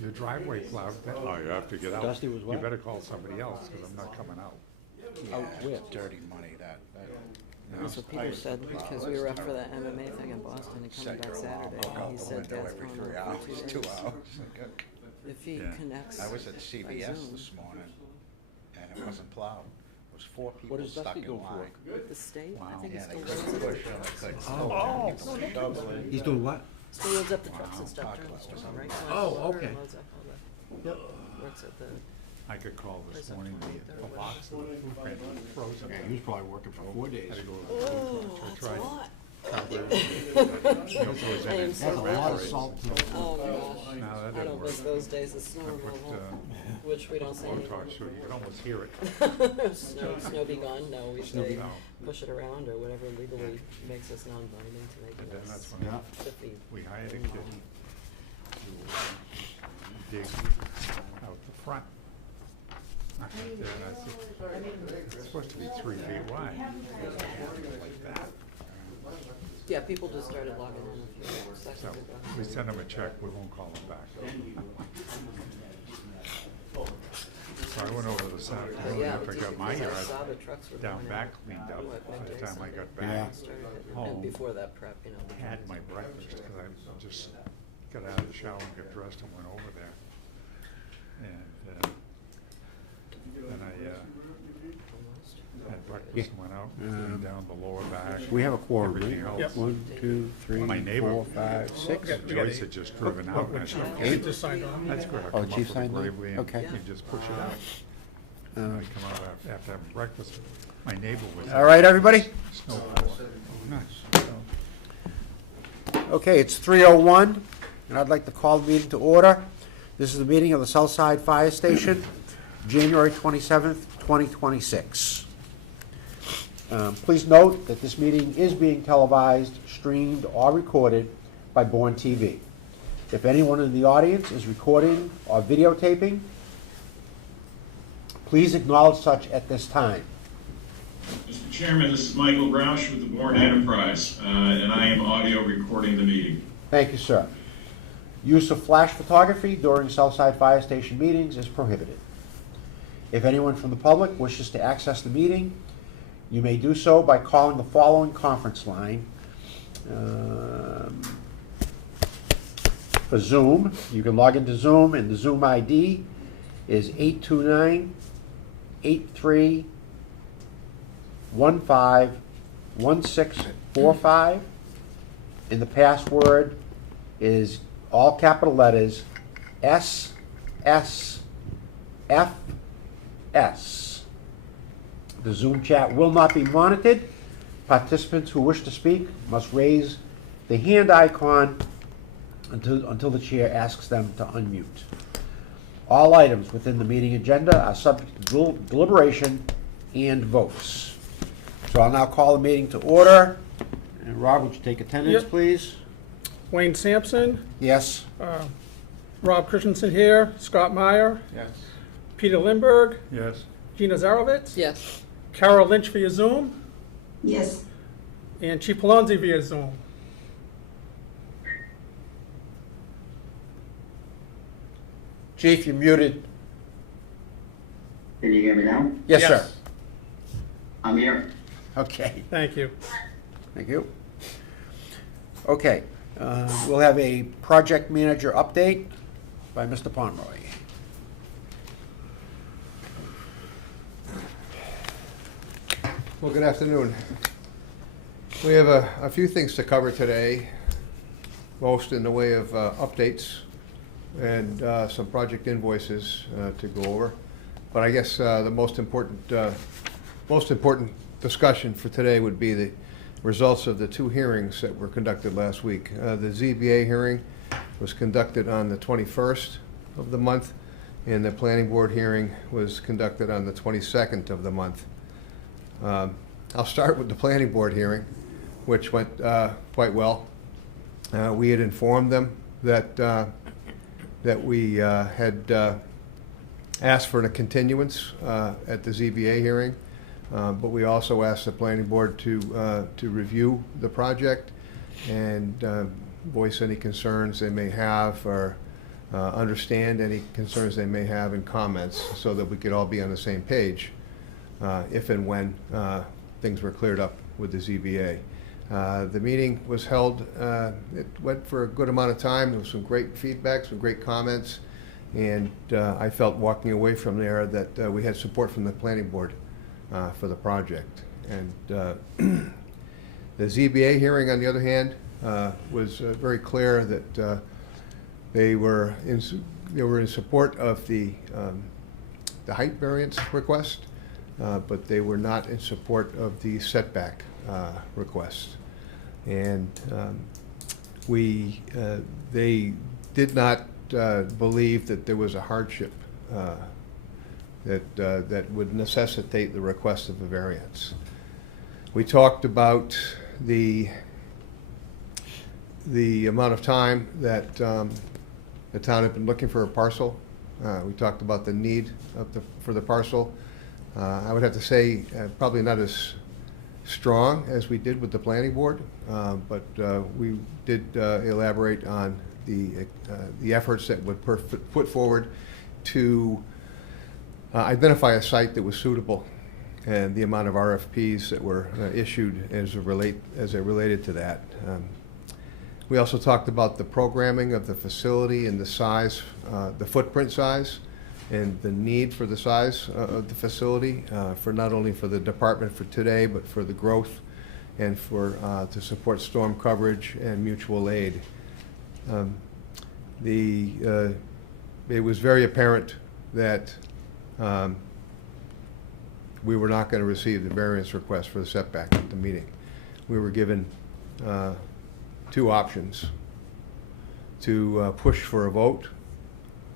your driveway plowed, then you have to get out. Dusty was You what? better call somebody else, because I'm not coming out. Out where? Dirty money, that. That's what Peter said, because we were up for that MMA thing in Boston and coming back Saturday, and he said Dad's Every going 3 over hours, for 2 2 days. hours. If he Yeah. connects I was at by CVS Zoom, this morning, and it wasn't plowed. It was 4 people What does stuck Dusty in go for? line. the state, I think he Yeah, they still couldn't loads push it. it, they couldn't. Oh. He's doing what? Still loads up the trucks and stuff during the storm, right? Oh, Loads okay. Loads up all the, works at the, I could call this Where's that morning, from? the box of the food pantry frozen. He was probably working for 4 days. Had to go to the food oh, truck, that's so a I lot. tried. Snowblower's I in am it. so That's a lot of glad. salt too. Oh, gosh. No, that I didn't don't work. miss those days of snow I put, removal, which we don't see Blowtorch, anymore. so you could almost hear it. Snow be gone, no, we say No. push it around or whatever legally makes us non-binding to make And it then less that's when Yeah. 50. we hired a kid to dig out the front. I went there and I said, it's supposed to be 3 feet wide. Like that. Yeah, people just started logging in a few seconds So ago. we send them a check, we won't call them back. So I went over this But afternoon yeah, after I got my because I yard saw the trucks were down going back out, cleaned up. what, By the midday time I Sunday. got Yeah. back, Started it. home, And before that prep, you know. the had times my and breakfast, stuff. because I just got out of the shower and got dressed and went over there. And then I Almost. had breakfast and went out, cleaned down the lower back. We have a quorum, Everything right? else. 1, 2, 3, My neighbor- 4, 5, 6. Joyce had just driven out, and I said, okay, Eight. Just signed on. that's good, I'll Oh, come the up chief with a signed on? gravely and Okay. you just push it out. And I come out after having breakfast, my neighbor was. All right, everybody? Snow blower. Nice. So, Okay, it's 3:01, and I'd like to call the meeting to order. This is the meeting of the Southside Fire Station, January 27th, 2026. Please note that this meeting is being televised, streamed, or recorded by Bourne TV. If anyone in the audience is recording or videotaping, please acknowledge such at this time. Mr. Chairman, this is Michael Roush with the Bourne Enterprise, and I am audio recording the meeting. Thank you, sir. Use of flash photography during Southside Fire Station meetings is prohibited. If anyone from the public wishes to access the meeting, you may do so by calling the following conference line. For Zoom, you can log into Zoom, and the Zoom ID is 829-83-15-1645, and the password is all capital letters SSFS. The Zoom chat will not be monitored. Participants who wish to speak must raise the hand icon until the chair asks them to unmute. All items within the meeting agenda are subject to deliberation and votes. So I'll now call the meeting to order. And Rob, would you take attendance, Yep. please? Wayne Sampson, Yes. Rob Christensen here, Scott Meyer, Yes. Peter Lindberg, yes, Gina Zarovitz, Yes. Carol Lynch via Zoom, Yes, and Chief Palonzi via Zoom. Chief, you're muted. can you hear me now? Yes, sir. I'm here. Okay, Thank you. thank you. Okay, we'll have a project manager update by Mr. Pomeroy. Well, good afternoon. We have a few things to cover today, most in the way of updates and some project invoices to go over. But I guess the most important discussion for today would be the results of the 2 hearings that were conducted last week. The ZBA hearing was conducted on the 21st of the month, and the planning board hearing was conducted on the 22nd of the month. I'll start with the planning board hearing, which went quite well. We had informed them that we had asked for a continuance at the ZBA hearing, but we also asked the planning board to review the project and voice any concerns they may have or understand any concerns they may have and comments so that we could all be on the same page if and when things were cleared up with the ZBA. The meeting was held, it went for a good amount of time. There was some great feedback, some great comments, and I felt walking away from there that we had support from the planning board for the project. And the ZBA hearing, on the other hand, was very clear that they were in support of the height variance request, but they were not in support of the setback request. And they did not believe that there was a hardship that would necessitate the request of a variance. We talked about the amount of time that the town had been looking for a parcel. We talked about the need for the parcel. I would have to say probably not as strong as we did with the planning board, but we did elaborate on the efforts that would put forward to identify a site that was suitable and the amount of RFPs that were issued as it related to that. We also talked about the programming of the facility and the size, the footprint size, and the need for the size of the facility for not only for the department for today, but for the growth and for to support storm coverage and mutual aid. It was very apparent that we were not going to receive the variance request for the setback at the meeting. We were given two options: to push for a vote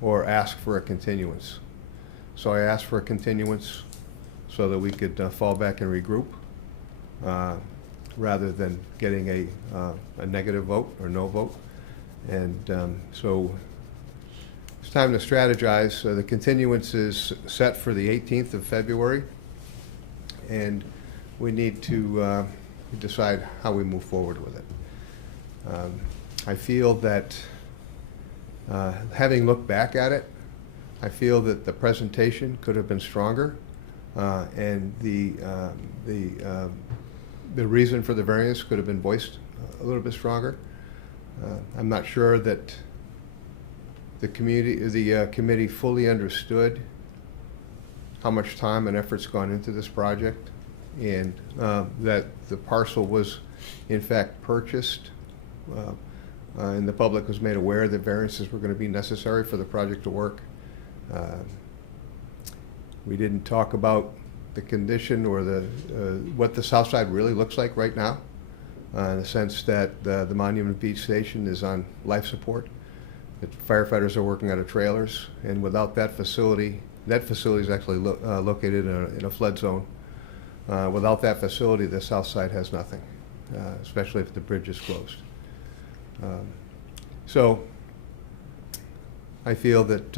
or ask for a continuance. So I asked for a continuance so that we could fall back and regroup rather than getting a negative vote or no vote. And so it's time to strategize. The continuance is set for the 18th of February, and we need to decide how we move forward with it. I feel that having looked back at it, I feel that the presentation could have been stronger, and the reason for the variance could have been voiced a little bit stronger. I'm not sure that the committee fully understood how much time and effort's gone into this project, and that the parcel was in fact purchased, and the public was made aware that variances were going to be necessary for the project to work. We didn't talk about the condition or what the south side really looks like right now, in the sense that the Monument Beach Station is on life support. The firefighters are working out of trailers, and without that facility is actually located in a flood zone. Without that facility, the south side has nothing, especially if the bridge is closed. So I feel that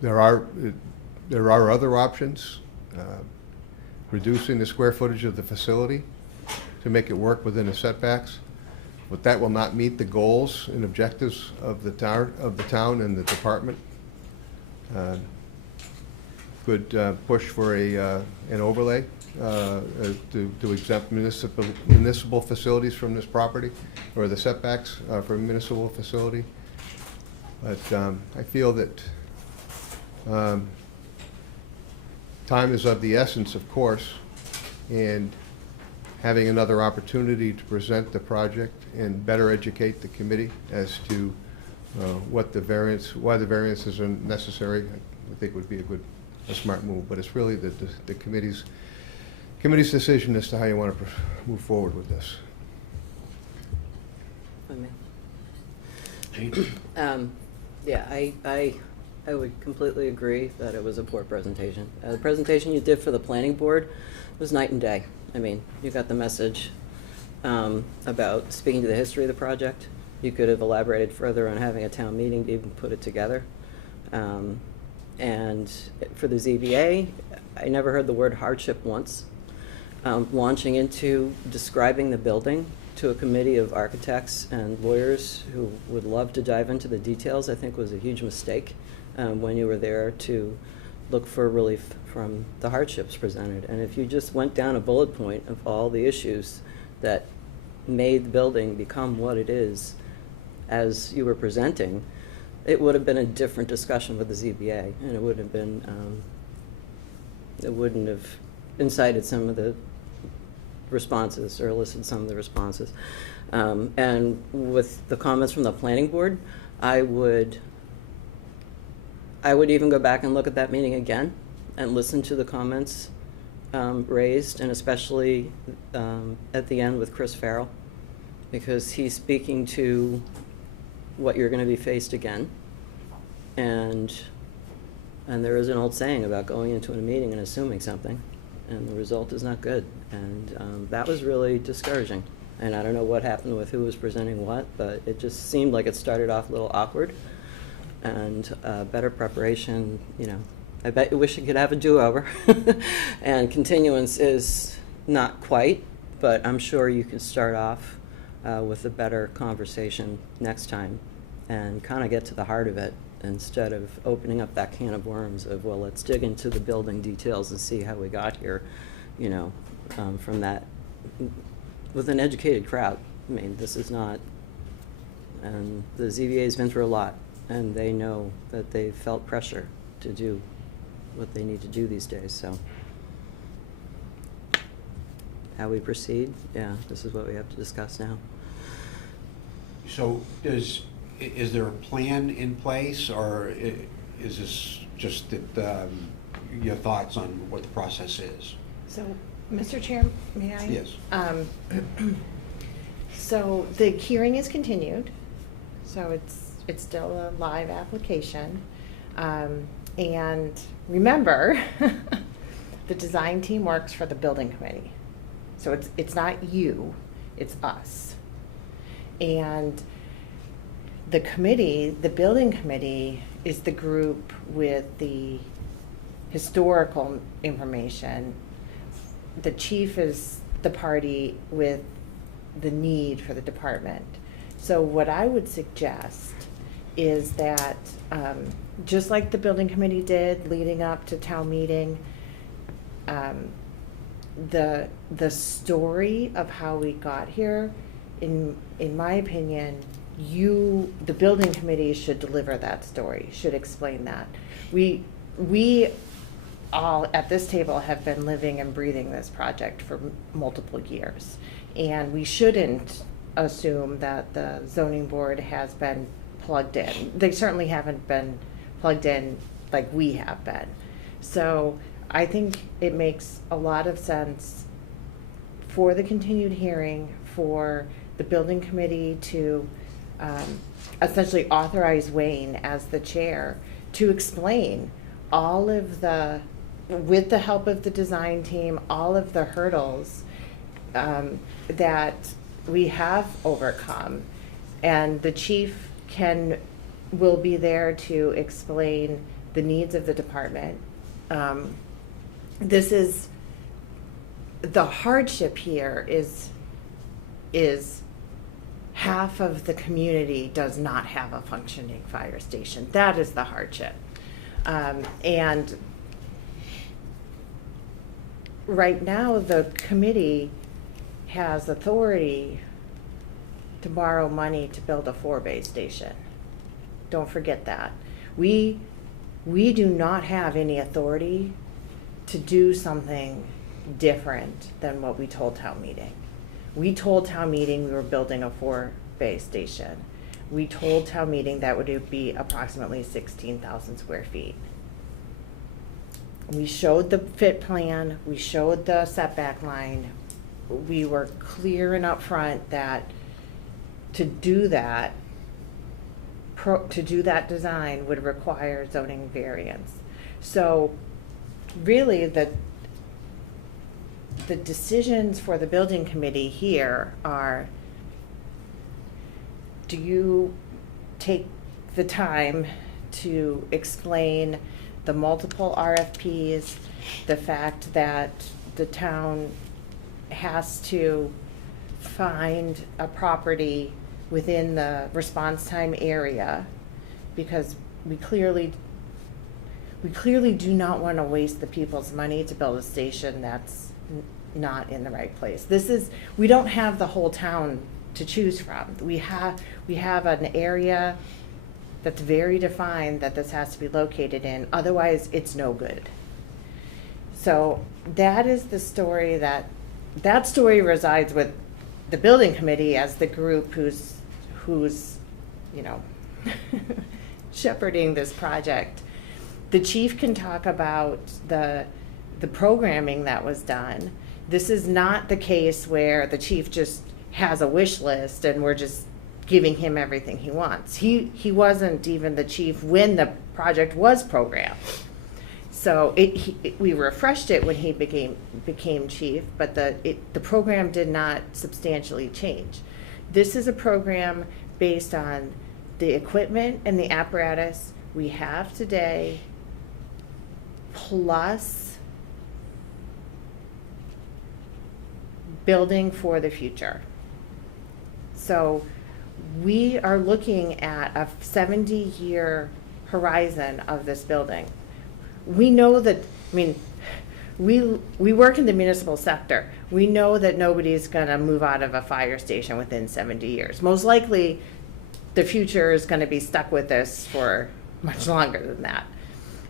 there are other options. Reducing the square footage of the facility to make it work within the setbacks, but that will not meet the goals and objectives of the town and the department. Could push for an overlay to exempt municipal facilities from this property, or the setbacks for a municipal facility. But I feel that time is of the essence, of course, and having another opportunity to present the project and better educate the committee as to why the variances are necessary, I think would be a smart move. But it's really the committee's decision as to how you want to move forward with this. Yeah, I would completely agree that it was a poor presentation. The presentation you did for the planning board was night and day. I mean, you got the message about speaking to the history of the project. You could have elaborated further on having a town meeting to even put it together. And for the ZBA, I never heard the word hardship once. Launching into describing the building to a committee of architects and lawyers who would love to dive into the details, I think was a huge mistake when you were there to look for relief from the hardships presented. And if you just went down a bullet point of all the issues that made the building become what it is as you were presenting, it would have been a different discussion with the ZBA, and it would have been, it wouldn't have incited some of the responses or elicited some of the responses. And with the comments from the planning board, I would even go back and look at that meeting again and listen to the comments raised, and especially at the end with Chris Farrell, because he's speaking to what you're going to be faced again. And there is an old saying about going into a meeting and assuming something, and the result is not good. And that was really discouraging. And I don't know what happened with who was presenting what, but it just seemed like it started off a little awkward. And better preparation, you know, I bet you wish you could have a do-over. And continuance is not quite, but I'm sure you can start off with a better conversation next time and kind of get to the heart of it, instead of opening up that can of worms of, well, let's dig into the building details and see how we got here, you know, from that, with an educated crowd. I mean, this is not, and the ZBA's been through a lot, and they know that they've felt pressure to do what they need to do these days, so. How we proceed, yeah, this is what we have to discuss now. So is there a plan in place, or is this just that, your thoughts on what the process is? So, Mr. Chair, may I? Yes. So the hearing is continued, so it's still a live application. And remember, the design team works for the building committee. So it's not you, it's us. And the committee, the building committee, is the group with the historical information. The chief is the party with the need for the department. So what I would suggest is that, just like the building committee did leading up to town meeting, the story of how we got here, in my opinion, the building committee should deliver that story, should explain that. We all at this table have been living and breathing this project for multiple years, and we shouldn't assume that the zoning board has been plugged in. They certainly haven't been plugged in like we have been. So I think it makes a lot of sense for the continued hearing, for the building committee to essentially authorize Wayne as the chair to explain all of the, with the help of the design team, all of the hurdles that we have overcome. And the chief will be there to explain the needs of the department. This is, the hardship here is half of the community does not have a functioning fire station. That is the hardship. And right now, the committee has authority to borrow money to build a 4-bay station. Don't forget that. We do not have any authority to do something different than what we told town meeting. We told town meeting we were building a 4-bay station. We told town meeting that would be approximately 16,000 square feet. We showed the fit plan, we showed the setback line. We were clear and upfront that to do that design would require zoning variance. So really the decisions for the building committee here are, do you take the time to explain the multiple RFPs, the fact that the town has to find a property within the response time area, because we clearly do not want to waste the people's money to build a station that's not in the right place. We don't have the whole town to choose from. We have an area that's very defined that this has to be located in, otherwise it's no good. So that is the story that story resides with the building committee as the group who's shepherding this project. The chief can talk about the programming that was done. This is not the case where the chief just has a wish list and we're just giving him everything he wants. He wasn't even the chief when the project was programmed. So we refreshed it when he became chief, but the program did not substantially change. This is a program based on the equipment and the apparatus we have today, plus building for the future. So we are looking at a 70-year horizon of this building. We know that, we work in the municipal sector. We know that nobody's gonna move out of a fire station within 70 years. Most likely, the future is gonna be stuck with this for much longer than that.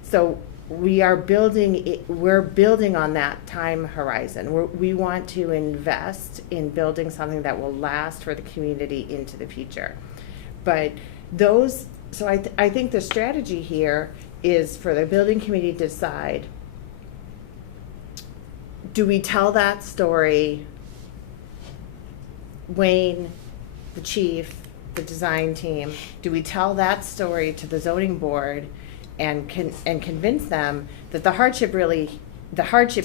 So we're building on that time horizon. We want to invest in building something that will last for the community into the future. But so I think the strategy here is for the building committee to decide, do we tell that story, Wayne, the chief, the design team, do we tell that story to the zoning board and convince them that the hardship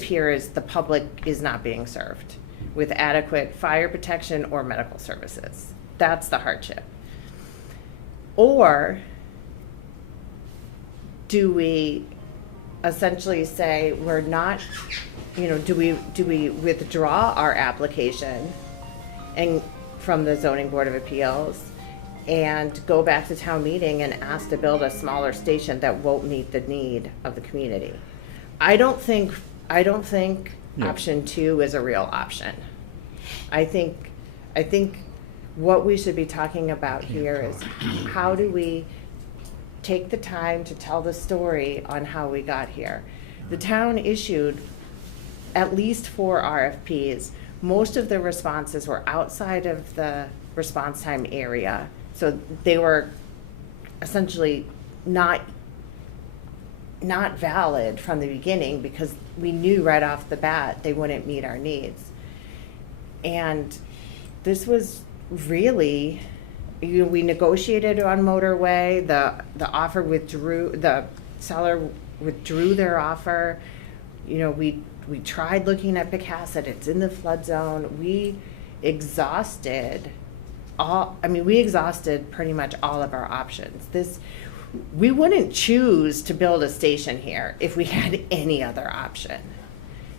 here is the public is not being served with adequate fire protection or medical services? That's the hardship. Or do we essentially say we're not, do we withdraw our application and from the zoning board of appeals and go back to town meeting and ask to build a smaller station that won't meet the need of the community? I don't think option 2 is a real option. I think what we should be talking about here is how do we take the time to tell the story on how we got here. The town issued at least 4 RFPs. Most of the responses were outside of the response time area, so they were essentially not valid from the beginning because we knew right off the bat they wouldn't meet our needs. And this was really, we negotiated on motorway, the seller withdrew their offer. We tried looking at Picasset, it's in the flood zone. We exhausted pretty much all of our options. We wouldn't choose to build a station here if we had any other option.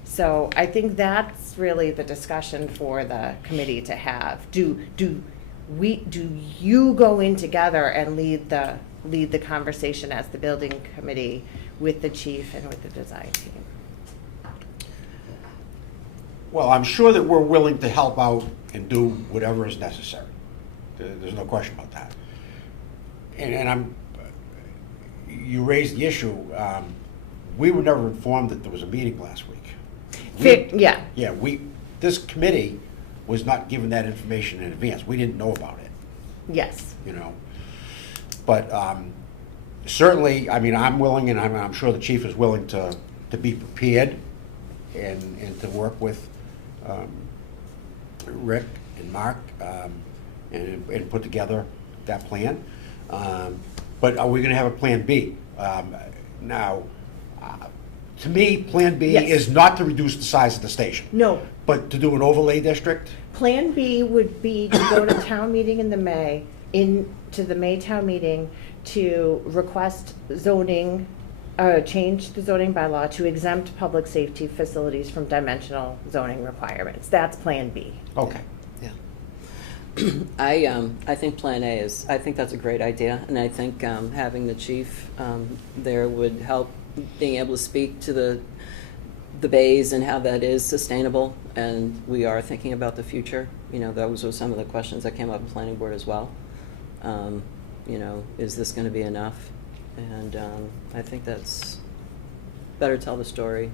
So I think that's really the discussion for the committee to have. Do you go in together and lead the conversation as the building committee with the chief and with the design team? Well, I'm sure that we're willing to help out and do whatever is necessary. There's no question about that. And you raised the issue. We were never informed that there was a meeting last week. Yeah. Yeah, this committee was not given that information in advance. We didn't know about it. Yes. But certainly, I'm willing, and I'm sure the chief is willing to be prepared and to work with Rick and Mark and put together that plan. But are we going to have a plan B? Now, to me, Plan B Yes. is not to reduce the size of the station. No. But to do an overlay district? Plan B would be to go to town meeting in the May town meeting to request zoning, change the zoning bylaw to exempt public safety facilities from dimensional zoning requirements. That's Plan B. Okay. Yeah. I think Plan A I think that's a great idea, and I think having the chief there would help being able to speak to the bays and how that is sustainable, and we are thinking about the future. You know, those were some of the questions that came up in planning board as well. You know, is this going to be enough? And I think that's better tell the story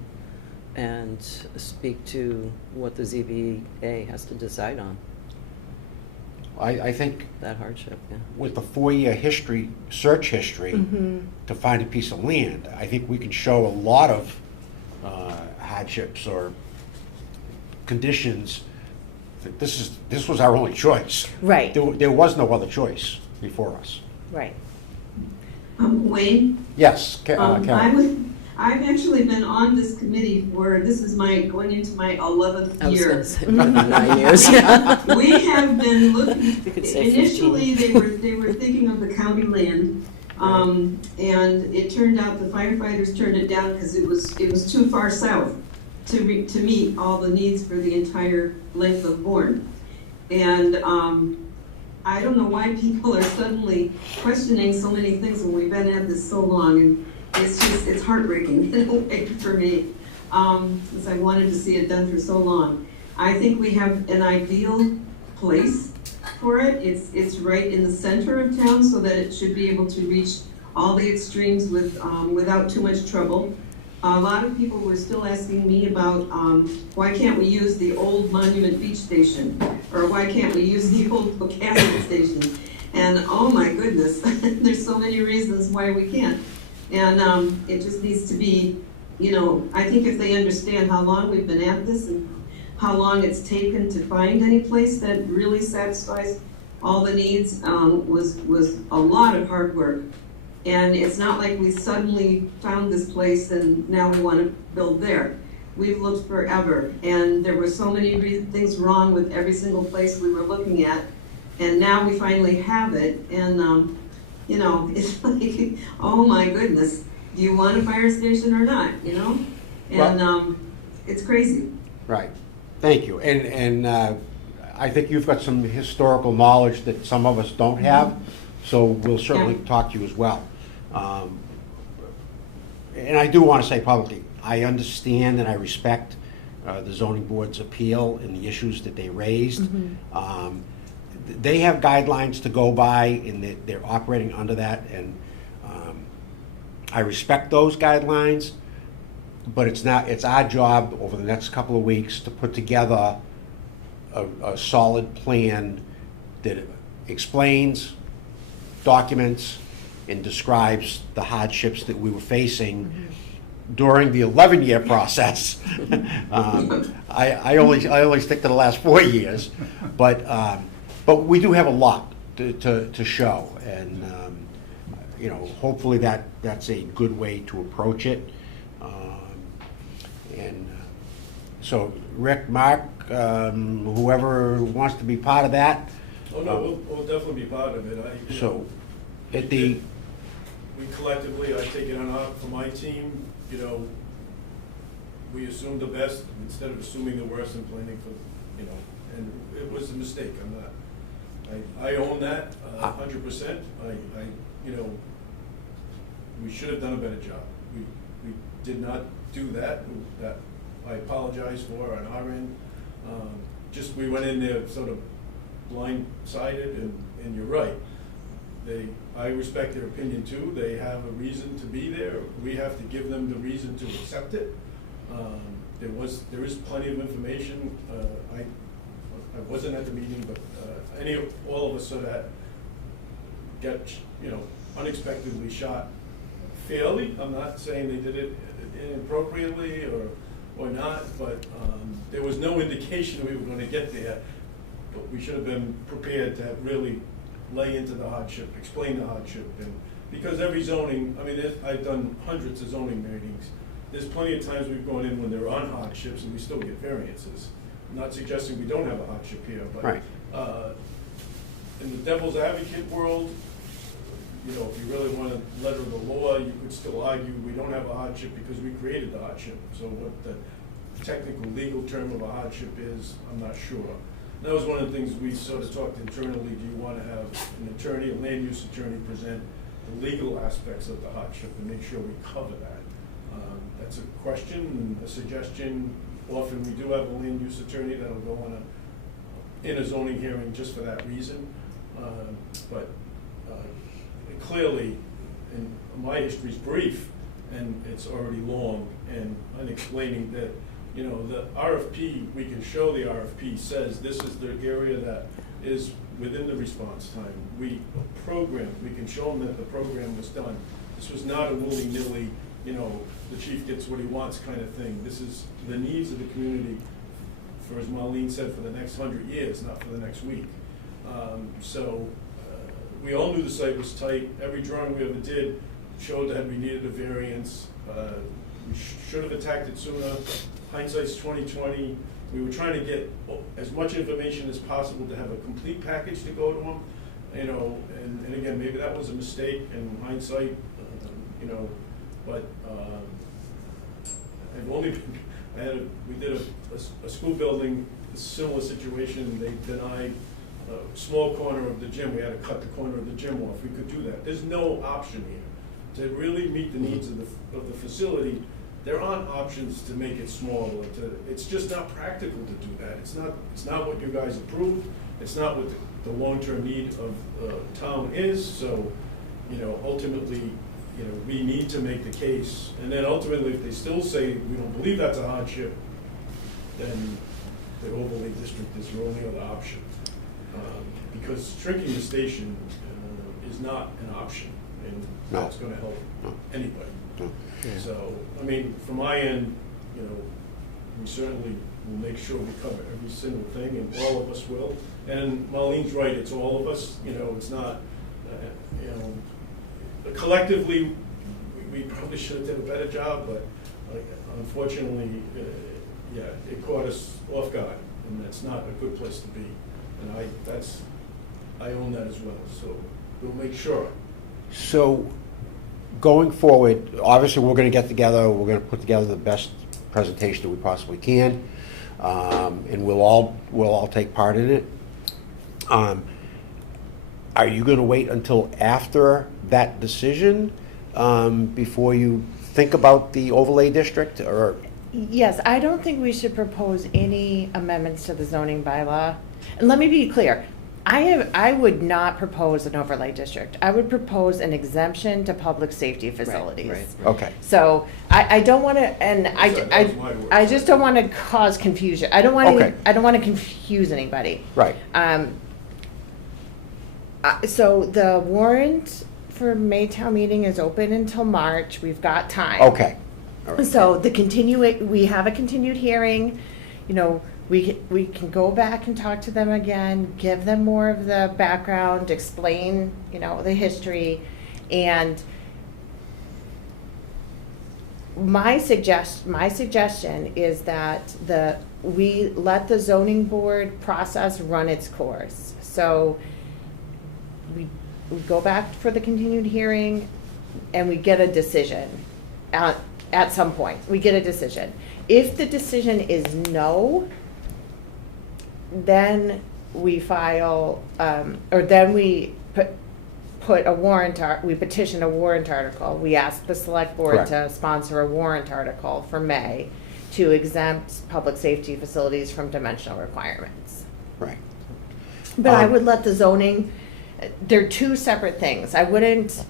and speak to what the ZBA has to decide on, I think that hardship, yeah. with the 4-year history, search history, to find a piece of land, I think we can show a lot of hardships or conditions. That this was our only choice. Right. There was no other choice before us. Right. Wayne, Yes, Karen. I've actually been on this committee this is going into my 11th I was year. going to say more than 9 years. Yeah. We have been looking, You could say 15. initially they were thinking of the county land, and it turned out the firefighters turned it down because it was too far south to meet all the needs for the entire length of Bourne. And I don't know why people are suddenly questioning so many things when we've been at this so long, and it's heartbreaking in a way for me, since I wanted to see it done for so long. I think we have an ideal place for it. It's right in the center of town, so that it should be able to reach all the extremes without too much trouble. A lot of people were still asking me about why can't we use the old Monument Beach station, or why can't we use the old Bocasset station? And oh my goodness, there's so many reasons why we can't. And it just needs to be, you know, I think if they understand how long we've been at this and how long it's taken to find any place that really satisfies all the needs, was a lot of hard work. And it's not like we suddenly found this place and now we want to build there. We've looked forever, and there were so many things wrong with every single place we were looking at, and now we finally have it. And you know, it's like, oh my goodness, do you want a fire station or not? You know, and it's crazy. Right. Thank you. And I think you've got some historical knowledge that some of us don't have, so we'll certainly talk to you as well. And I do want to say publicly, I understand and I respect the zoning board's appeal and the issues that they raised. They have guidelines to go by, and they're operating under that, and I respect those guidelines, but it's our job over the next couple of weeks to put together a solid plan that explains, documents, and describes the hardships that we were facing during the 11-year process. I only stick to the last 4 years, but we do have a lot to show, and you know, hopefully that's a good way to approach it. So Rick, Mark, whoever wants to be part of that. Oh no, we'll definitely be part of it. So at we collectively, I take it on for my team, you know, we assumed the best instead of assuming the worst and planning for, you know, and it was a mistake. I own that 100%. You know, we should have done a better job. We did not do that. That I apologize for on our end. Just we went in there sort of blindsided, and you're right. I respect their opinion too. They have a reason to be there. We have to give them the reason to accept it. There is plenty of information. I wasn't at the meeting, but all of us sort of got, you know, unexpectedly shot fairly. I'm not saying they did it inappropriately or not, but there was no indication we were going to get there. But we should have been prepared to really lay into the hardship, explain the hardship, and because every zoning, I mean, I've done hundreds of zoning meetings. There's plenty of times we've gone in when they're on hardships and we still get variances. I'm not suggesting we don't have a hardship here, but right. In the devil's advocate world, you know, if you really want to letter the law, you could still argue we don't have a hardship because we created the hardship. So what the technical legal term of a hardship is, I'm not sure. That was one of the things we sort of talked internally. Do you want to have an attorney, a land use attorney, present the legal aspects of the hardship and make sure we cover that? That's a question, a suggestion. Often we do have a land use attorney that'll go on in a zoning hearing just for that reason. But clearly, and my history's brief, and it's already long, and I'm explaining that, you know, the RFP, we can show the RFP says this is the area that is within the response time. We can show them that the program was done. This was not a willy-nilly, you know, the chief gets what he wants kind of thing. This is the needs of the community for, as Marlene said, for the next 100 years, not for the next week. We all knew the site was tight. Every drawing we ever did showed that we needed a variance. We should have attacked it sooner. Hindsight's 20/20. We were trying to get as much information as possible to have a complete package to go to them. You know, and again, maybe that was a mistake in hindsight. You know, but I've only been, we did a school building, a similar situation. They denied a small corner of the gym. We had to cut the corner of the gym off. We could do that. There's no option here to really meet the needs of the facility. There aren't options to make it smaller. It's just not practical to do that. It's not what you guys approved. It's not what the long-term need of the town is. So, you know, ultimately, you know, we need to make the case. And then ultimately, if they still say we don't believe that's a hardship, then the overlay district is your only other option. Because shrinking the station is not an option, and that's going to help anybody. No. Yeah. So, I mean, from my end, you know, we certainly will make sure we cover every single thing, and all of us will. And Marlene's right, it's all of us. You know, it's not, you know, collectively, we probably should have done a better job, but unfortunately, yeah, it caught us off guard, and that's not a good place to be. And I own that as well, so we'll make sure. So, going forward, obviously, we're going to get together, we're going to put together the best presentation that we possibly can, and we'll all take part in it. Are you going to wait until after that decision before you think about the overlay district, or? Yes, I don't think we should propose any amendments to the zoning bylaw. And let me be clear, I would not propose an overlay district. I would propose an exemption to public safety facilities. Right. Okay. So I don't want to, and I just don't want to cause confusion. I don't want to. I don't want to confuse anybody. Right. So the warrant for May town meeting is open until March. We've got time. Okay. All right. So we have a continued hearing. You know, we can go back and talk to them again, give them more of the background, explain, you know, the history, and my suggestion is that we let the zoning board process run its course. So we go back for the continued hearing, and we get a decision at some point. We get a decision. If the decision is no, then we file, or then we put a warrant, we petition a warrant article. We ask the select board Correct. to sponsor a warrant article for May to exempt public safety facilities from dimensional requirements. Right. But I would let the zoning, they're two separate things. I wouldn't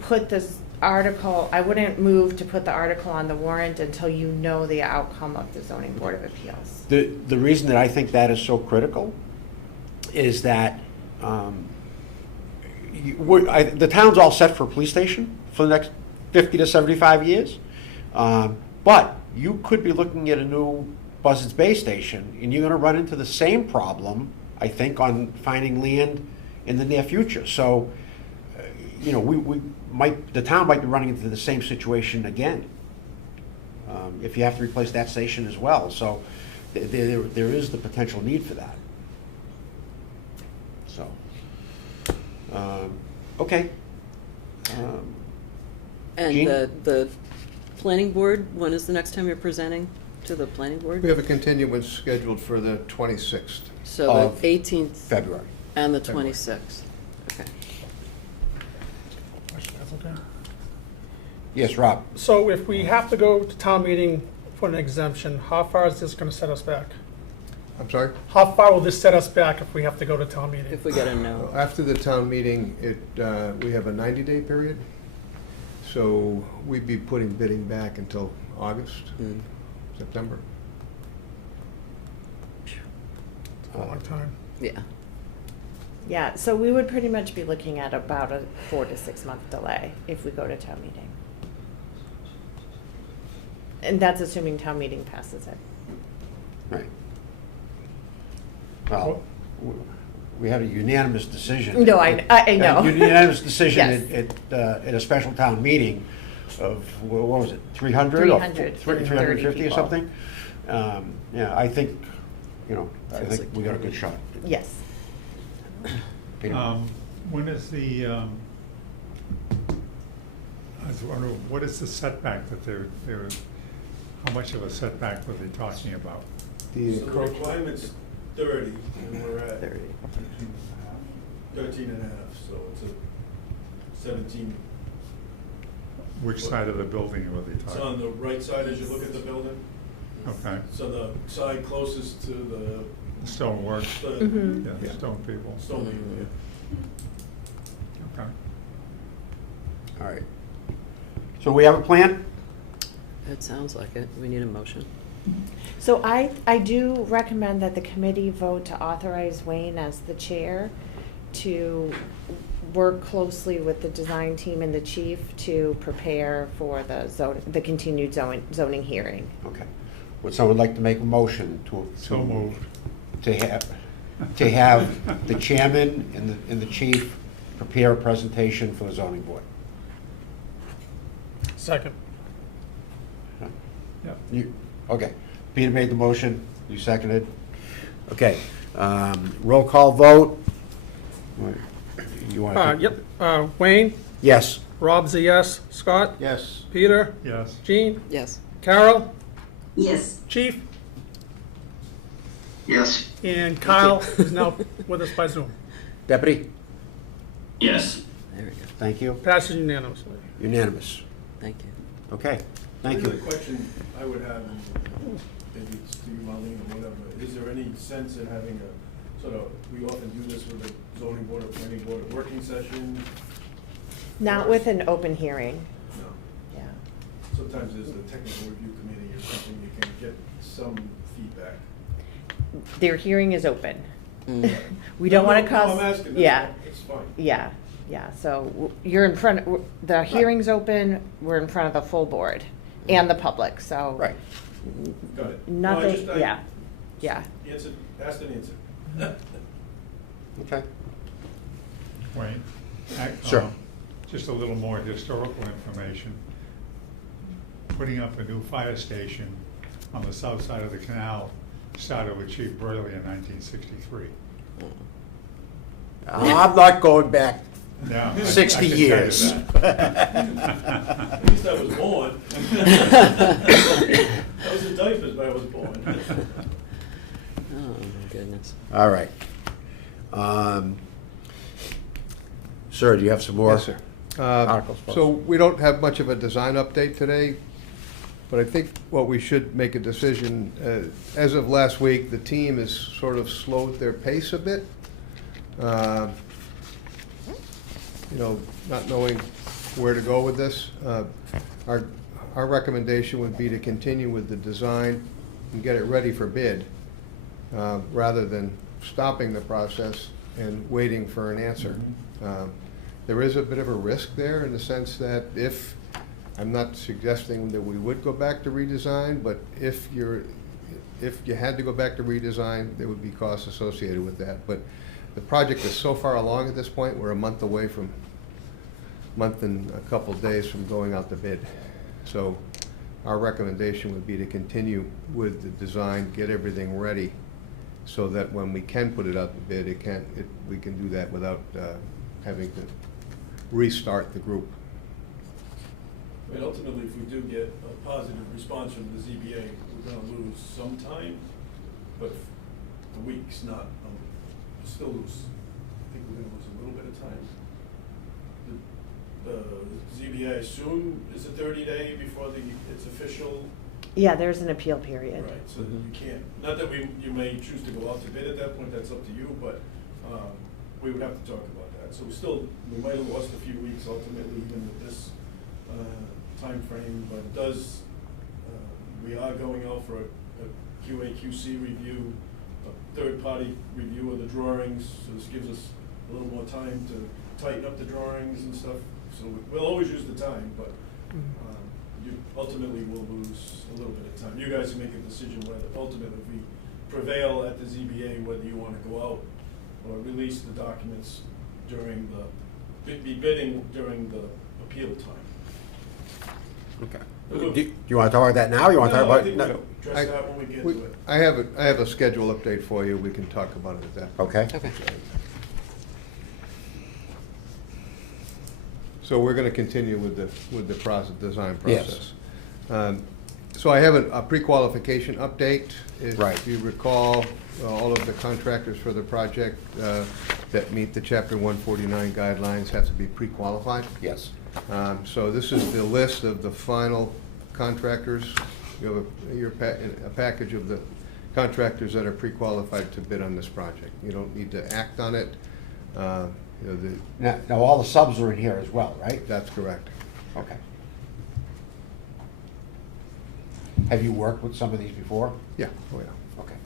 put this article, I wouldn't move to put the article on the warrant until you know the outcome of the zoning board of appeals. The reason that I think that is so critical is that the town's all set for a police station for the next 50 to 75 years. But you could be looking at a new Buzzards Bay station, and you're going to run into the same problem, I think, on finding land in the near future. So, you know, the town might be running into the same situation again if you have to replace that station as well. So there is the potential need for that. So, okay. And Jean? the planning board, when is the next time you're presenting to the planning board? We have a continuance scheduled for the 26th. So of the 18th February. and the February. 26th. Okay. That's okay. Yes, Rob? So if we have to go to town meeting for an exemption, how far is this gonna set us back? I'm sorry? How far will this set us back if we have to go to town meeting? If we get a no. After the town meeting, we have a 90-day period. So we'd be putting bidding back until August, Mm. September. A long time. Yeah. Yeah, so we would pretty much be looking at about a 4 to 6 month delay if we go to town meeting. And that's assuming town meeting passes it. Right. Well, we had a unanimous decision. No, I know. A unanimous decision Yes. at a special town meeting of, what was it, 300? 350 or people. something? Yeah, I think, I Feels think like we got a good shot. Yes. Peter? When is the, I was wondering, what is the setback that they're, how much of a setback were they talking about? So the requirement's 30, and we're at 30. 13 and a half, so it's a 17. Which side of the building were they It's talking? on the right side as you look at the building. Okay, So the side closest to the stonework, Mhm. yeah, stone people, stone wall, yeah. okay. All right. So we have a plan? It sounds like it. We need a motion. So I do recommend that the committee vote to authorize Wayne as the chair to work closely with the design team and the chief to prepare for the continued zoning hearing. Okay. Would someone like to make a motion So moved. to have the chairman and the chief prepare a presentation for the zoning board? Second. Yeah. Okay. Peter made the motion, you seconded. Okay. Roll call vote. You want to? Yep, Wayne, Yes. Rob's a yes, Scott, Yes. Peter, Yes, Jean, Yes. Carol, Yes. Chief, Yes. and Kyle is now with us by Zoom. Deputy? Yes. There we go. Thank you. Passes unanimously. Unanimous. Thank you. Okay. Thank The you. question I would have, and maybe it's to you, Marlene, or whatever, is there any sense in having a, sort of, we often do this with the zoning board or planning board, a working session? Not with an open hearing, No. yeah. Sometimes there's a technical review committee or something, you can get some feedback. Their hearing is open. Mm. We don't want to No, cause. I'm asking, that's Yeah, fine, it's fine. yeah, so you're in front, the hearing's open, we're in front of the full board and the public, so. Right. Got it. No, I Nothing, just- yeah. Answer, asked and answered. Okay. Wayne. Sure. Just a little more historical information. Putting up a new fire station on the south side of the canal started with Chief Burley in 1963. I'm not going back Yeah, I 60 can tell you years. that. At least I was born. I was in diapers, but I was born. Oh, my goodness. All right. Sir, do you have some more? Yes, sir. Articles, folks. So we don't have much of a design update today, but I think what we should make a decision, as of last week, the team has sort of slowed their pace a bit. Not knowing where to go with this. Our recommendation would be to continue with the design and get it ready for bid, rather than stopping the process and waiting for an answer. There is a bit of a risk there in the sense that I'm not suggesting that we would go back to redesign, but if you had to go back to redesign, there would be costs associated with that. But the project is so far along at this point, we're a month and a couple of days from going out to bid. So our recommendation would be to continue with the design, get everything ready, so that when we can put it out to bid, we can do that without having to restart the group. I mean, ultimately, if we do get a positive response from the ZBA, we're gonna lose some time, but the week's not, still lose, I think we're gonna lose a little bit of time. The ZBA, I assume, is a 30-day before it's official. Yeah, there's an appeal period. Right, so that you can't, not that you may choose to go out to bid at that point, that's up to you, but we would have to talk about that. So we might have lost a few weeks ultimately, even with this timeframe, but it does, we are going out for a QA/QC review, a third-party review of the drawings, so this gives us a little more time to tighten up the drawings and stuff. So we'll always use the time, but you ultimately will lose a little bit of time. You guys can make a decision whether ultimately if we prevail at the ZBA, whether you want to go out or release the documents during be bidding during the appeal time. Okay. Do you want to talk about that now, or you want to talk about? I think we'll address that when we get to it. I have a schedule update for you. We can talk about it at that point. Okay. Okay. So we're going to continue with the design Yes. process. So I have a pre-qualification update. Right. If you recall, all of the contractors for the project that meet the Chapter 149 guidelines have to be pre-qualified. Yes. So this is the list of the final contractors. You have a package of the contractors that are pre-qualified to bid on this project. You don't need to act on it. Now, all the subs are in here as well, right? That's correct. Okay. Have you worked with some of these before? Yeah, oh yeah. Okay.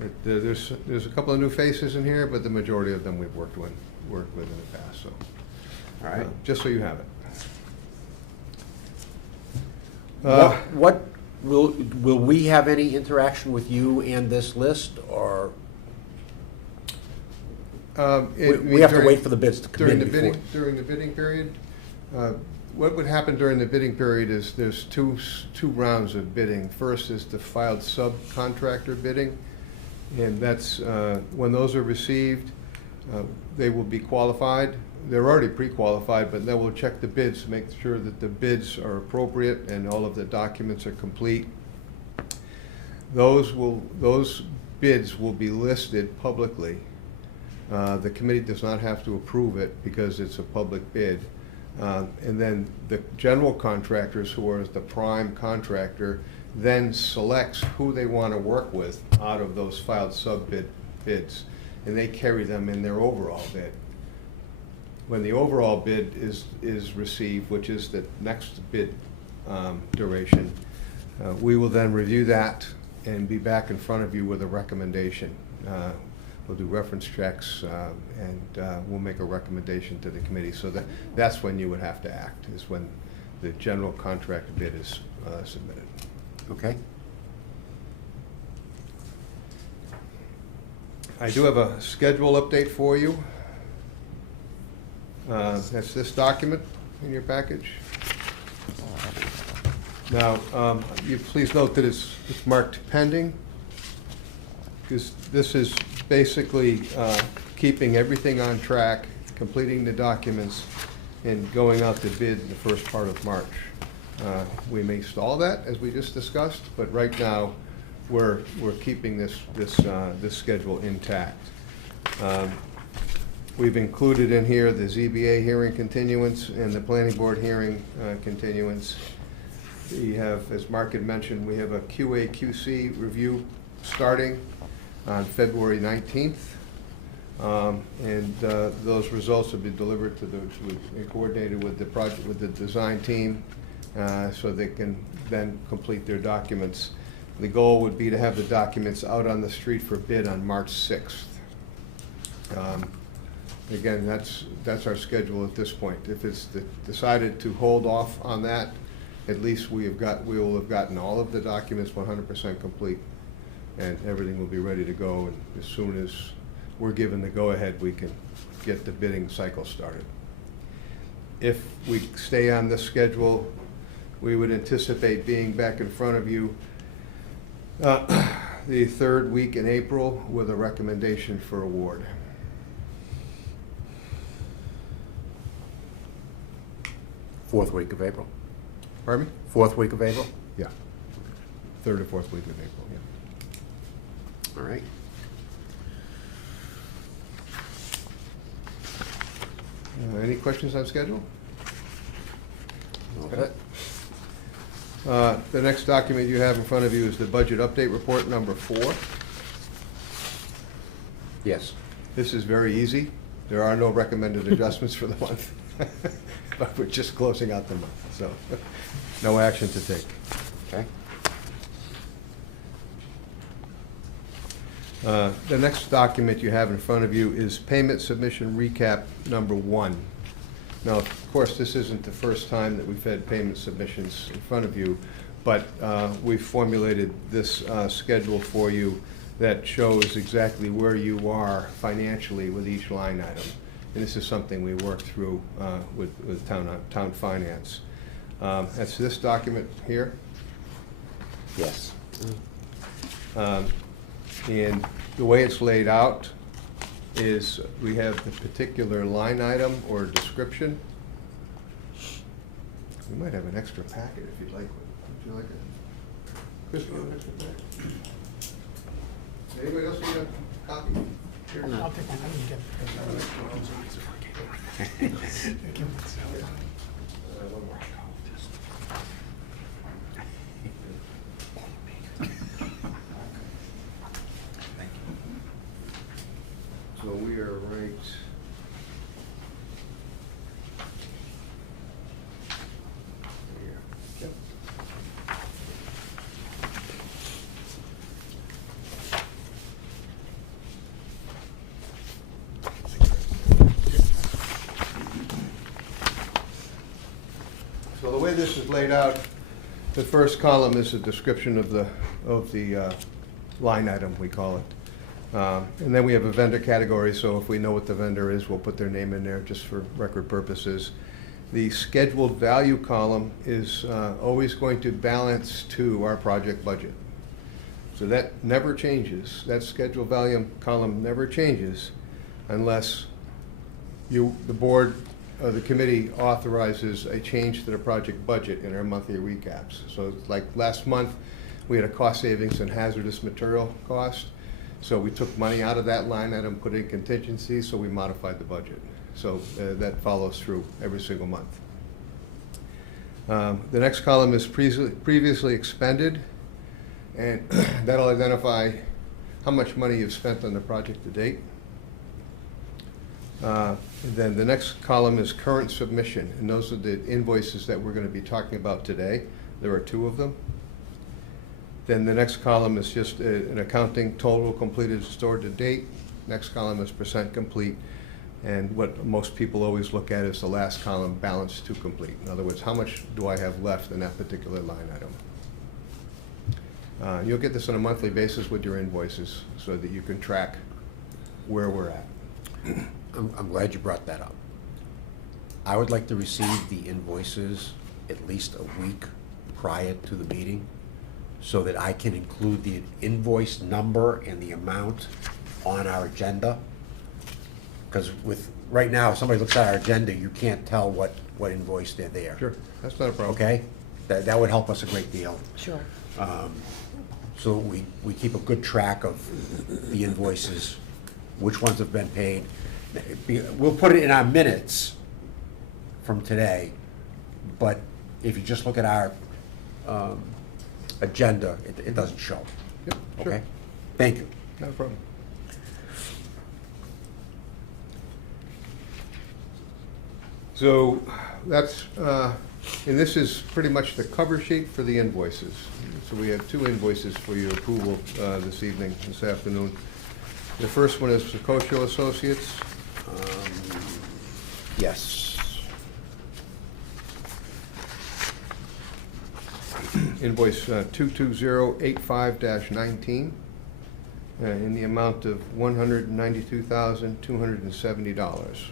Yeah. There's a couple of new faces in here, but the majority of them we've worked with in the past, so. All right. Just so you have it. What will we have any interaction with you and this list, or we have to wait for the bids to come in before? During the bidding period, what would happen during the bidding period is there's two rounds of bidding. First is the filed subcontractor bidding, and that's when those are received, they will be qualified. They're already pre-qualified, but then we'll check the bids to make sure that the bids are appropriate and all of the documents are complete. Those bids will be listed publicly. The committee does not have to approve it because it's a public bid. And then the general contractors, who are the prime contractor, then selects who they want to work with out of those filed bids, and they carry them in their overall bid. When the overall bid is received, which is the next bid duration, we will then review that and be back in front of you with a recommendation. We'll do reference checks, and we'll make a recommendation to the committee. So that's when you would have to act, is when the general contract bid is submitted. Okay. I do have a schedule update for you. That's this document in your package. Now, you please note that it's marked pending, because this is basically keeping everything on track, completing the documents, and going out to bid in the first part of March. We may stall that, as we just discussed, but right now, we're keeping this schedule intact. We've included in here the ZBA hearing continuance and the planning board hearing continuance. We have, as Mark had mentioned, we have a QA/QC review starting on February 19th. And those results will be delivered to coordinated with the project, with the design team, so they can then complete their documents. The goal would be to have the documents out on the street for bid on March 6th. Again, that's our schedule at this point. If it's decided to hold off on that, at least we will have gotten all of the documents 100% complete, and everything will be ready to go. And as soon as we're given the go-ahead, we can get the bidding cycle started. If we stay on this schedule, we would anticipate being back in front of you the third week in April with a recommendation for award. Fourth week of April. Pardon me? Fourth week of April? Yeah. third or fourth week of April, yeah. All right. Any questions on schedule? Okay. The next document you have in front of you is the budget update report number 4. Yes. This is very easy. There are no recommended adjustments for the month, but we're just closing out the month, so no action to take. Okay. The next document you have in front of you is payment submission recap number 1. Now, of course, this isn't the first time that we've had payment submissions in front of you, but we've formulated this schedule for you that shows exactly where you are financially with each line item. And this is something we worked through with town finance. That's this document here. Yes. And the way it's laid out is we have the particular line item or description. We might have an extra packet if you'd like one. Would you like it? Chris, you have an extra packet? Anybody else need a copy? Here. I'll take one. I didn't get it. One more. So we are right. Here. Yep. So the way this is laid out, the first column is a description of the line item, we call it. And then we have a vendor category, so if we know what the vendor is, we'll put their name in there just for record purposes. The scheduled value column is always going to balance to our project budget. So that never changes. That scheduled value column never changes unless the board or the committee authorizes a change to the project budget in our monthly recaps. So like last month, we had a cost savings in hazardous material cost. So we took money out of that line item, put in contingency, so we modified the budget. So that follows through every single month. The next column is previously expended, and that'll identify how much money you've spent on the project to date. Then the next column is current submission, and those are the invoices that we're going to be talking about today. There are 2 of them. Then the next column is just an accounting total completed stored to date. Next column is percent complete. And what most people always look at is the last column, balance to complete. In other words, how much do I have left in that particular line item? You'll get this on a monthly basis with your invoices so that you can track where we're at. I'm glad you brought that up. I would like to receive the invoices at least a week prior to the meeting so that I can include the invoice number and the amount on our agenda. Because right now, if somebody looks at our agenda, you can't tell what invoice they're there. Sure, that's not a problem. Okay? That would help us a great deal. Sure. So we keep a good track of the invoices, which ones have been paid. We'll put it in our minutes from today, but if you just look at our agenda, it doesn't show. Yep, sure. Okay? Thank you. Not a problem. So that's, and this is pretty much the cover sheet for the invoices. So we have 2 invoices for your approval this evening, this afternoon. The first one is Secosio Associates. Yes. Invoice 22085-19 in the amount of $192,270.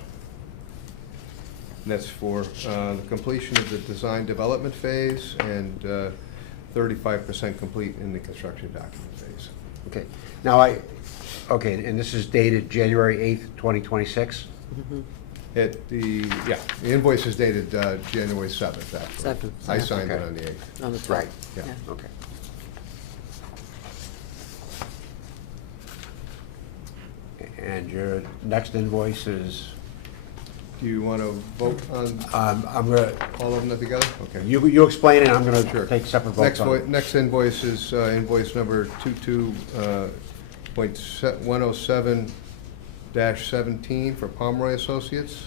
And that's for the completion of the design development phase and 35% complete in the construction document phase. Okay. Now and this is dated January 8th, 2026? The invoice is dated January 7th, actually. 7th. I signed it Okay. on the 8th. On the 12th. Right. Yeah. Okay. And your next invoice is, Do you want to vote on I'm gonna, all of them together? Okay. you explain it, I'm gonna Sure. take separate votes on it. Next invoice is invoice number 22.107-17 for Pomeroy Associates.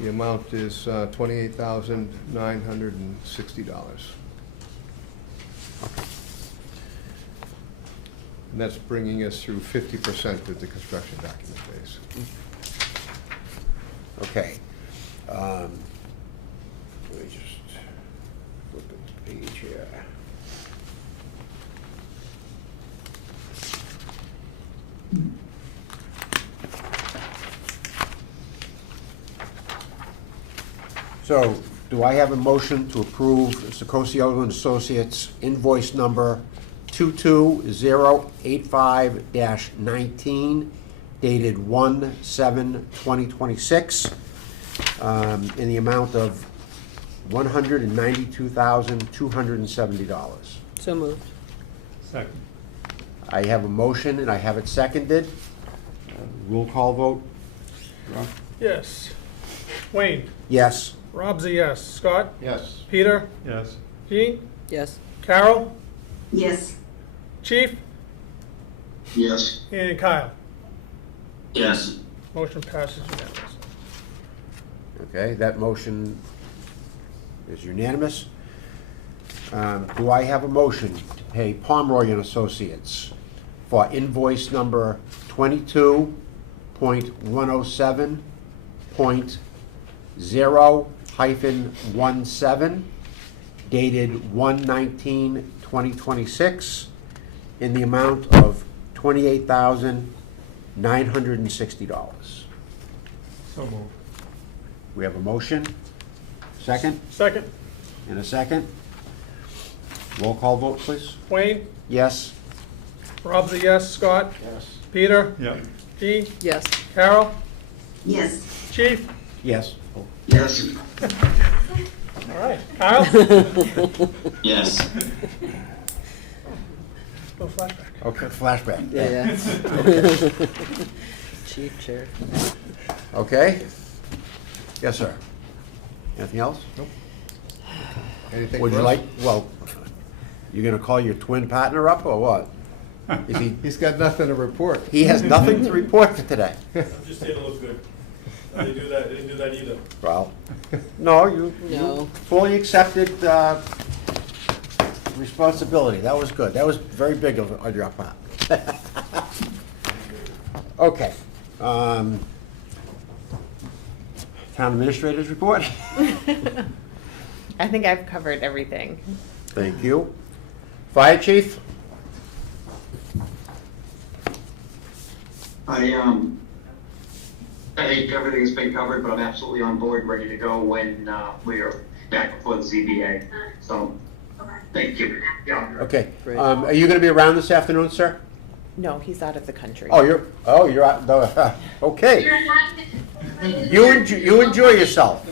The amount is $28,960. And that's bringing us through 50% of the construction document phase. Okay. Let me just flip the page here. So, do I have a motion to approve Secocio and Associates invoice number 22085-19 dated 1/7/2026 in the amount of $192,270? So moved. Second. I have a motion and I have it seconded. Roll call vote? Rob? Yes. Wayne? Yes. Rob's a yes. Scott? Yes. Peter? Yes. Jean? Yes. Carol? Yes. Chief? Yes. And Kyle? Yes. Motion passes unanimously. Okay, that motion is unanimous. Do I have a motion to pay Pomeroy and Associates for invoice number 22.107.0-17 dated 1/19/2026 in the amount of $28,960? So moved. We have a motion, second, Second. and a second. Roll call vote, please. Wayne? Yes? Rob's a yes. Scott? Yes. Peter? Yep. Jean? Yes. Carol? Yes. Chief? Yes. Yes. All right. Kyle? Yes. Go flashback. Okay, flashback. Yeah, yeah. Chief, chair. Okay? Yes, sir. Anything else? Anything Would for you us? like, well, you gonna call your twin partner up, or what? Is he, He's got nothing to report. he has nothing to report for today? I'm just here to look good. I didn't do that either. Well, no, you No. fully accepted responsibility. That was good. That was very big on your part. Okay. Town administrators report? I think I've covered everything. Thank you. Fire chief? I think everything's been covered, but I'm absolutely on board, ready to go when we are back before the ZBA. So, thank you. Yeah. Okay. Great. Are you gonna be around this afternoon, sir? No, he's out of the country. Oh, you're out, okay. You enjoy yourself.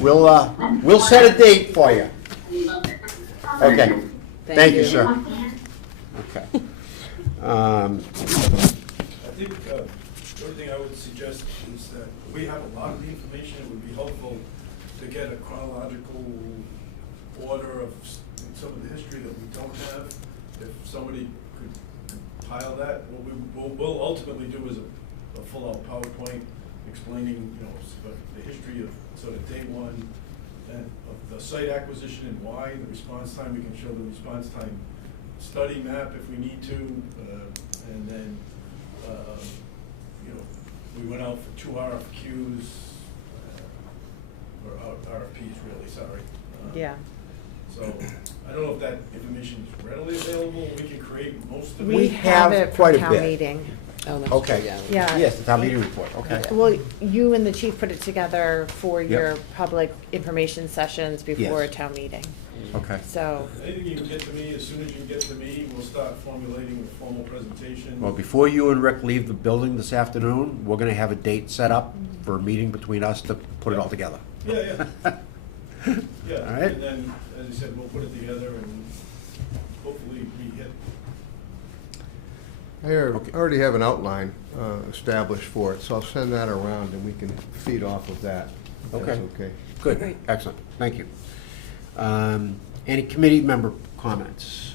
We'll set a date for you. Okay. Thank you, sir. Okay. I think the other thing I would suggest is that we have a lot of the information. It would be helpful to get a chronological order of some of the history that we don't have. If somebody could compile that, what we'll ultimately do is a full-out PowerPoint explaining, the history of sort of day one and of the site acquisition and why, the response time. We can show the response time study map if we need to, and then we went out for 2 RFQs, or RFPs really, sorry. Yeah. So I don't know if that information is readily available. We can create most of it. We have it quite for a town bit. meeting. Oh, that's Okay. true, yeah. Yeah. Yes, the town meeting report, okay. Well, you and the chief put it together for Yep. your public information sessions before a Yes. town meeting. Okay. So, Anything you can get to me, as soon as you get to me, we'll start formulating a formal presentation. Well, before you and Rick leave the building this afternoon, we're gonna have a date set up for a meeting between us to put it all together. Yeah. Yeah, All right. and then, as I said, we'll put it together and hopefully we hit I already have an outline established for it, so I'll send that around and we can feed off of that. if that's Okay. okay. Good, Great. excellent, thank you. Any committee member comments?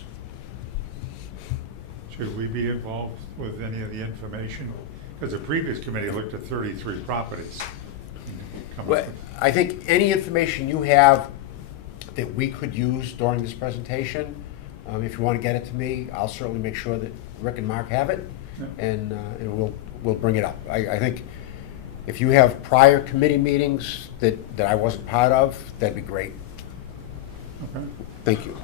Should we be involved with any of the information? Because the previous committee looked at 33 properties. Come up Well, with- I think any information you have that we could use during this presentation, if you want to get it to me, I'll certainly make sure that Rick and Mark have it, Yeah. and we'll bring it up. I think if you have prior committee meetings that I wasn't part of, that'd be great. Okay. Thank you.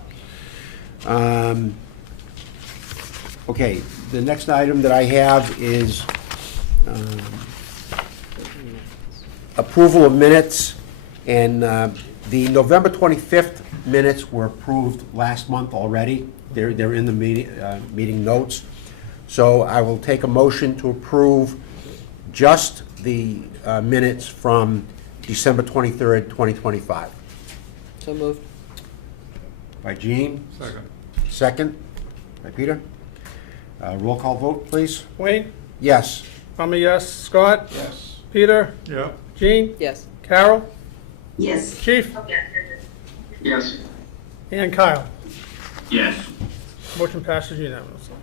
Okay, the next item that I have is approval of minutes, and the November 25th minutes were approved last month already. They're in the meeting notes. So I will take a motion to approve just the minutes from December 23rd, 2025. So moved. By Jean, Second. second by Peter. Roll call vote, please. Wayne? Yes. I'm a yes. Scott? Yes. Peter? Yeah. Jean? Yes. Carol? Yes. Chief? Yes. And Kyle? Yes. Motion passes unanimously.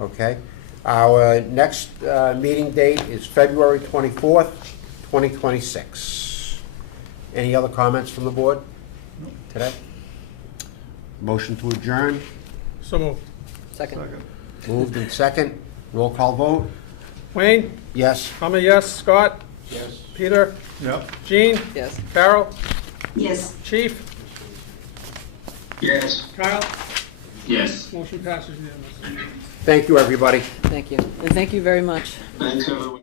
Okay. Our next meeting date is February 24th, 2026. Any other comments from the board today? Motion to adjourn, So moved. Second. Second. moved in second. Roll call vote. Wayne? Yes. I'm a yes. Scott? Yes. Peter? Yeah. Jean? Yes. Carol? Yes. Chief? Yes. Kyle? Yes. Motion passes unanimously. Thank you, everybody. Thank you. And thank you very much. Thanks, everyone.